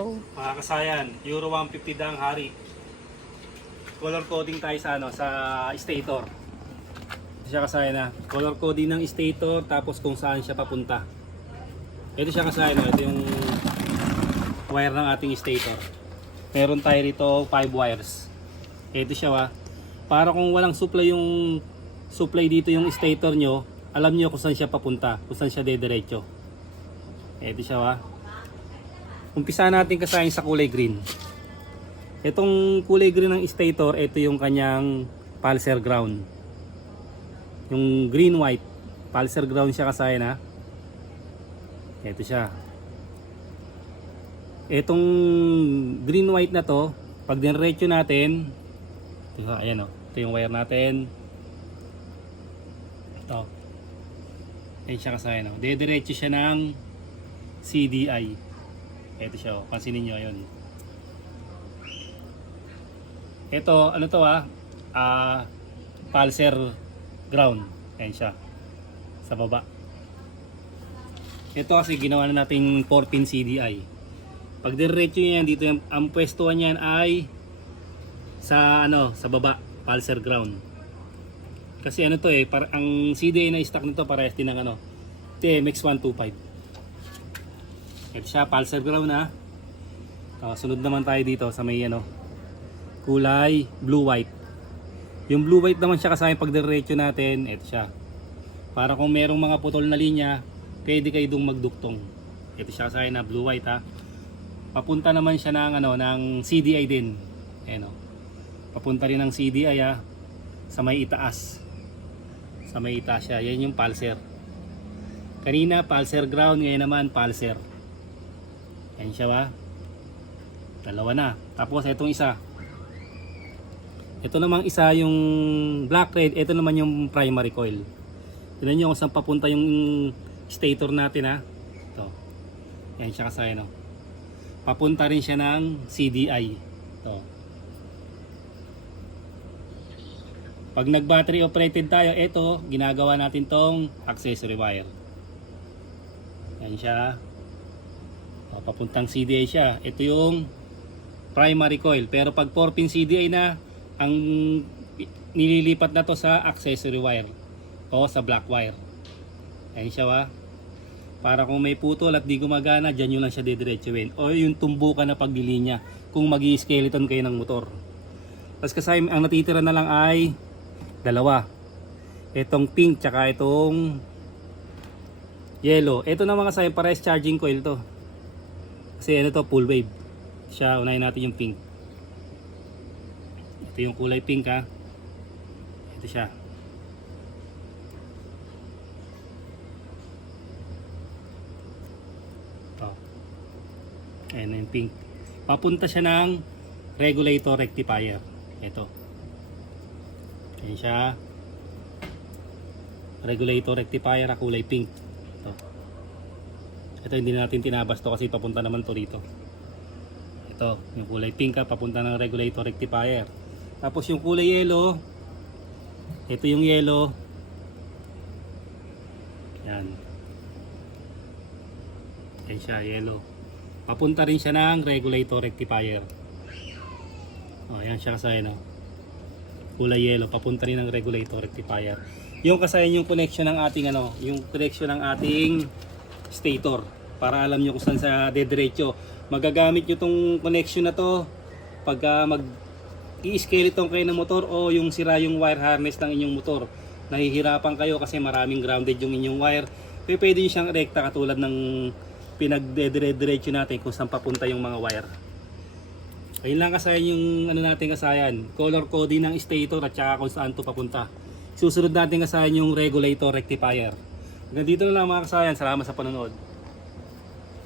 Mga kasayan, Euro 150 dang hari. Color coding tayo sa sa stator. Ito siya kasayan na. Color coding ng stator tapos kung saan siya papunta. Ito siya kasayan, ito yung wire ng ating stator. Meron tayo rito 5 wires. Ito siya para kung walang supply yung supply dito yung stator nyo, alam nyo kung saan siya papunta, kung saan siya dediretso. Ito siya Umpisa natin kasayin sa kulay green. Itong kulay green ng stator, ito yung kanyang pulsar ground. Yung green white, pulsar ground siya kasayin Ito siya. Itong green white na to, pag diretso natin, ayan ito yung wire natin. Ito. Ayan siya kasayin Dediretso siya ng CDI. Ito siya, pansinin nyo yun. Ito, ano to pulsar ground. Ayan siya, sa baba. Ito kasi ginawa na nating 4-pin CDI. Pag diretso nyo yan, dito yung, ang pwestuhan yan ay sa sa baba, pulsar ground. Kasi ang CDI na stock nito parehas din ng TMX 125. Ito siya, pulsar ground sunod naman tayo dito sa may kulay blue-white. Yung blue-white naman siya kasama pag diretso natin, ito siya. Para kung merong mga putol na linya, pwede kayo dong magduktong. Ito siya kasama na blue-white Papunta naman siya ng ng CDI din. Ayan Papunta rin ng CDI sa may itaas. Sa may itaas siya. Yan yung pulsar. Kanina pulsar ground, ngayon naman pulsar. Ayan siya dalawa na. Tapos itong isa. Ito namang isa yung black red. Ito naman yung primary coil. Tignan nyo kung saan papunta yung stator natin Ito. Ayan siya kasaya Papunta rin siya ng CDI. Ito. Pag nag battery operated tayo, ito ginagawa natin tong accessory wire. Ayan siya. Papuntang CDI siya. Ito yung primary coil. Pero pag 4-pin CDI na, ang nililipat na to sa accessory wire o sa black wire. Ayan siya Para kung may putol at di gumagana, dyan yun lang siya didiretsuin. O yung tumbukan na paglilinya kung mag-i-skeleton kayo ng motor. Tapos kasi ang natitira na lang ay dalawa. Itong pink tsaka itong yellow. Ito na mga kasayang parehas charging coil to. Kasi to full wave. Siya, unahin natin yung pink. Ito yung kulay pink Ito siya. Ito. Ayan yung pink. Papunta siya ng regulator rectifier. Ito. Ayan siya. Regulator rectifier kulay pink. Ito hindi natin tinabas to kasi papunta naman to rito. Ito, yung kulay pink papunta ng regulator rectifier. Tapos yung kulay yellow, ito yung yellow. Yan. Ayan siya, yellow. Papunta rin siya ng regulator rectifier. Ayan siya kasaya kulay yellow, papunta rin ng regulator rectifier. Yung kasaya yung connection ng ating yung connection ng ating stator, para alam nyo kung saan sa dediretso. Magagamit nyo tong connection na to pagka i-skeleton kayo ng motor o yung sira yung wire harness ng inyong motor. Nahihirapan kayo kasi maraming grounded yung inyong wire. Pwede nyo siyang rekta katulad ng pinagdediretso natin kung saan papunta yung mga wire. Ayun lang kasayan yung natin kasayan. Color coding ng stator at saka kung saan to papunta. Susunod natin kasayan yung regulator rectifier. Hanggang dito na lang mga kasayan. Salamat sa panonood.